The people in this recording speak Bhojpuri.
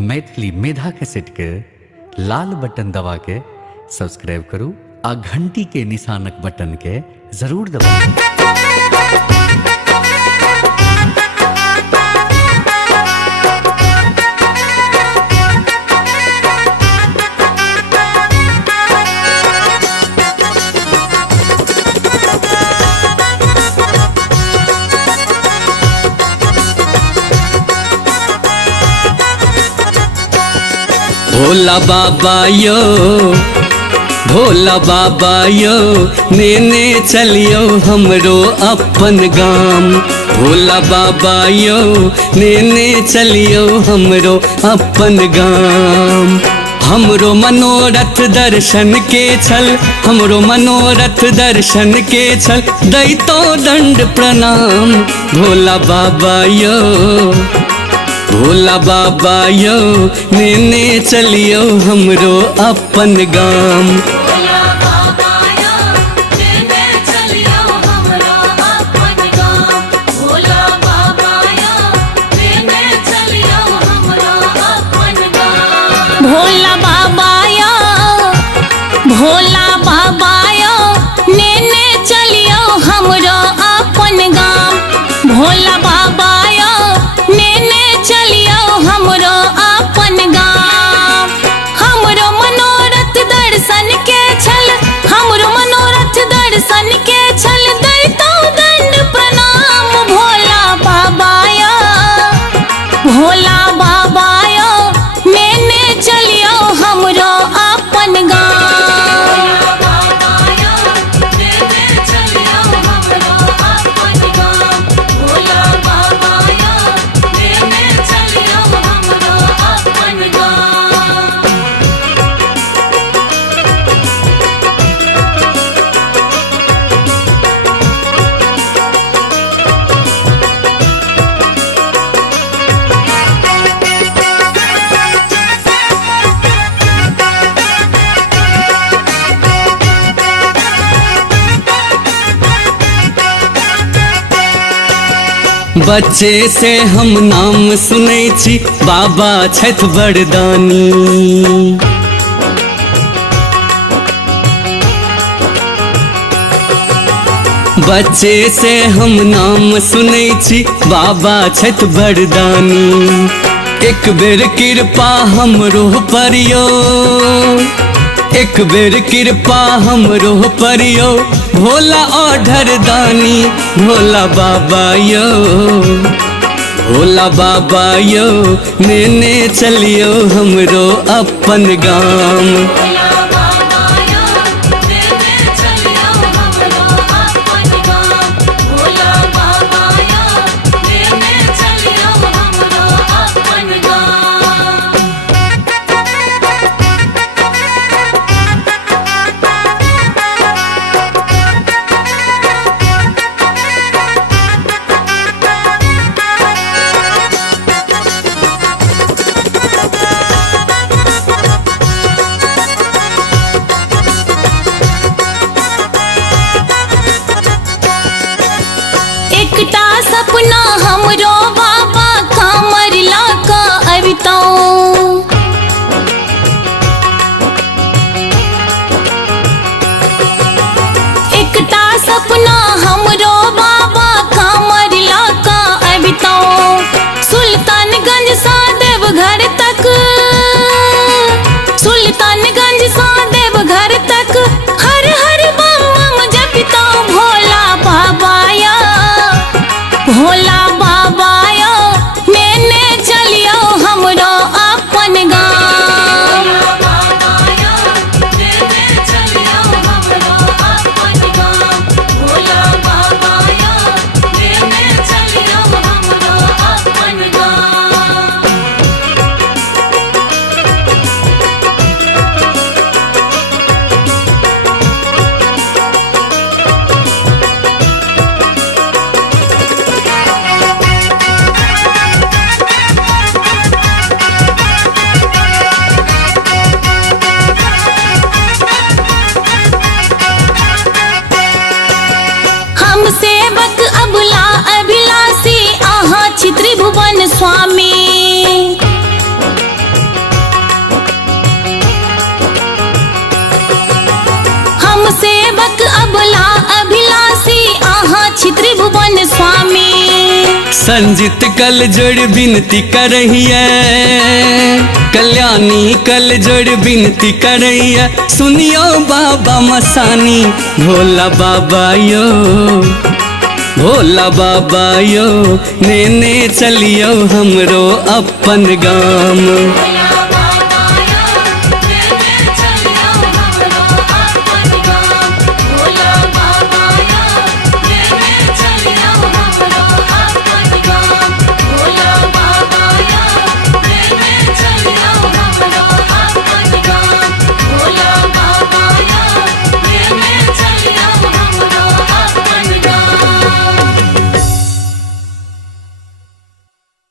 मैथिली मेधा कैसेट के लाल बटन दबा के सब्सक्राइब करू आ घंटी के निशानक बटन के जरूर दबाऊ। भोला बाबा यो, भोला बाबा यो, नेने चलियो हमरो अपन गाम। भोला बाबा यो, नेने चलियो हमरो अपन गाम। हमरो मनोरथ दर्शन के छल, हमरो मनोरथ दर्शन के छल, दैतो दंड प्रणाम। भोला बाबा यो, भोला बाबा यो, नेने चलियो हमरो अपन गाम। भोला बाबा यो, नेने चलियो हमरो अपन गाम। भोला बाबा यो, नेने चलियो हमरो अपन गाम। भोला बाबा यो, भोला बाबा यो, नेने चलियो हमरो अपन गाम। भोला बाबा यो, नेने चलियो हमरो अपन गाम। हमरो मनोरथ दर्शन के छल, हमरो मनोरथ दर्शन के छल, दैतो दंड प्रणाम। भोला बाबा यो, भोला बाबा यो, नेने चलियो हमरो अपन गाम। भोला बाबा यो, नेने चलियो हमरो अपन गाम। भोला बाबा यो, नेने चलियो हमरो अपन गाम। बच्चे से हम नाम सुनै छी, बाबा छथि वरदानी। बच्चे से हम नाम सुनै छी, बाबा छथि वरदानी। एक बेर कृपा हमरो परियो, एक बेर कृपा हमरो परियो, भोला ऑर्डर दानी। भोला बाबा यो, भोला बाबा यो, नेने चलियो हमरो अपन गाम। भोला बाबा यो, नेने चलियो हमरो अपन गाम। भोला बाबा यो, नेने चलियो हमरो अपन गाम। एकटा सपना हमरो बाबा कामर ला क अबितौ। एकटा सपना हमरो बाबा कामर ला क अबितौ। सुल्तानगंज सा देवघर तक, सुल्तानगंज सा देवघर तक, हर हर बम बम जपितौ। भोला बाबा यो, भोला बाबा यो, नेने चलियो हमरो अपन गाम। भोला बाबा यो, नेने चलियो हमरो अपन गाम। भोला बाबा यो, नेने चलियो हमरो अपन गाम। हम सेवक अबला अभिलाषी, आहाँ छी त्रिभुवन स्वामी। छी त्रिभुवन स्वामी। संजित कल जोड़ विनती करहिए, कल्याणी कल जोड़ विनती करहिए, सुनियो बाबा मसानी। भोला बाबा यो, भोला बाबा यो, नेने चलियो हमरो अपन गाम।